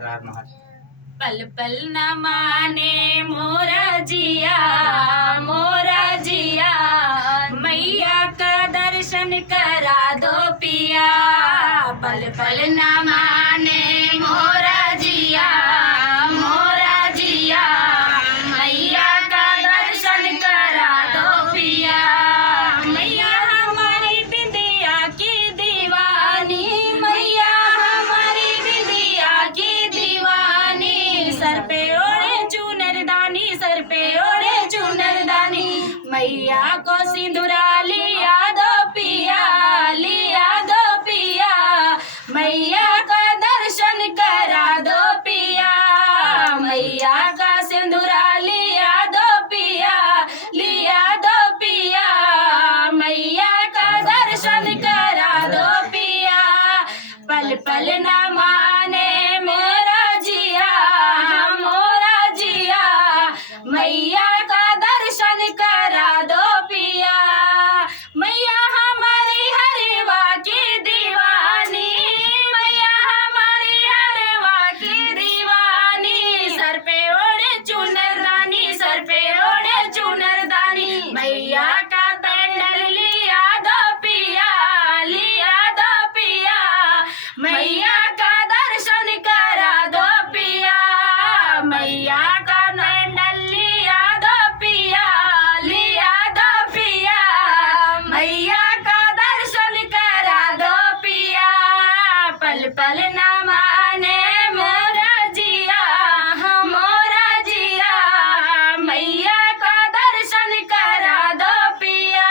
पल पल न माने मोरा जिया मैया का दर्शन करा दो पिया। पल पल न माने मोरा जिया मैया का दर्शन करा दो पिया। मैया हमारी बिंदिया की दीवानी, मैया हमारी बिंदिया की दीवानी। सर पे ओढ़े चुनरदानी, सर पे ओढ़े चुनरदानी। मैया को सिंदूरा लिया दो पिया, लिया दो पिया। मैया का दर्शन करा दो पिया, मैया का सिंदूरा लिया दो पिया, लिया दो पिया। मैया का दर्शन करा दो पिया। पल पल न माने मोरा जिया मैया का दर्शन करा दो पिया। मैया हमारी हरवा की दीवानी, मैया हमारी हरवा की दीवानी। सर पे ओढ़े चुनरदानी, सर पे ओढ़े चुनरदानी। मैया का पेंडल लिया दो पिया, लिया दो पिया। मैया का दर्शन करा दो पिया, मैया का पेंडल लिया दो पिया, लिया दो पिया। मैया का दर्शन करा दो पिया। पल पल न माने मोरा जिया मैया का दर्शन करा दो पिया।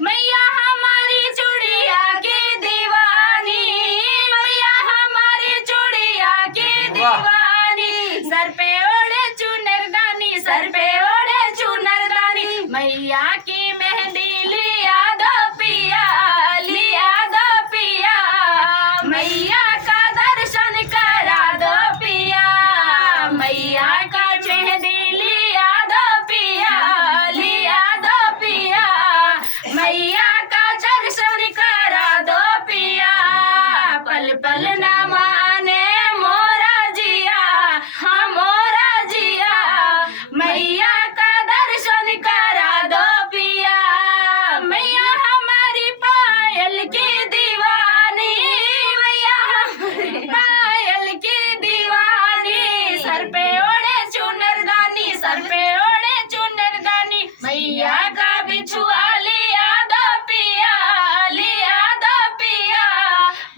मैया हमारी चूड़िया की दीवानी, मैया हमारी चूड़िया की दीवानी। सर पे ओढ़े चुनरदानी, सर पे ओढ़े चुनरदानी। मैया की मेहंदी लिया दो पिया, लिया दो पिया। मैया का दर्शन करा दो पिया, मैया का मेहंदी लिया दो पिया, लिया दो पिया। मैया का दर्शन करा दो पिया। पल पल न माने मोरा जिया मैया का दर्शन करा दो पिया। मैया हमारी पायल की दीवानी, मैया हमारी पायल की दीवानी। सर पे ओढ़े चुनरदानी, सर पे ओढ़े चुनरदानी। मैया का बिछुआ लिया दो पिया, लिया दो पिया।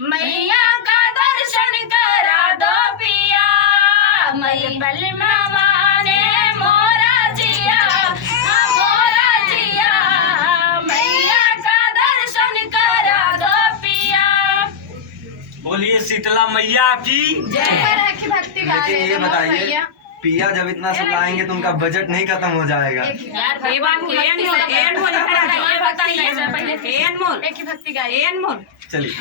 मैया का दर्शन करा दो पिया। मैया पल न माने मोरा जिया मैया का दर्शन करा दो पिया। बोलिए शीतला मैया की जय। लेकिन ये बताइए पिया जब इतना सब लाएंगे तो उनका बजट नहीं खत्म हो जाएगा? यार बताइए चलिए।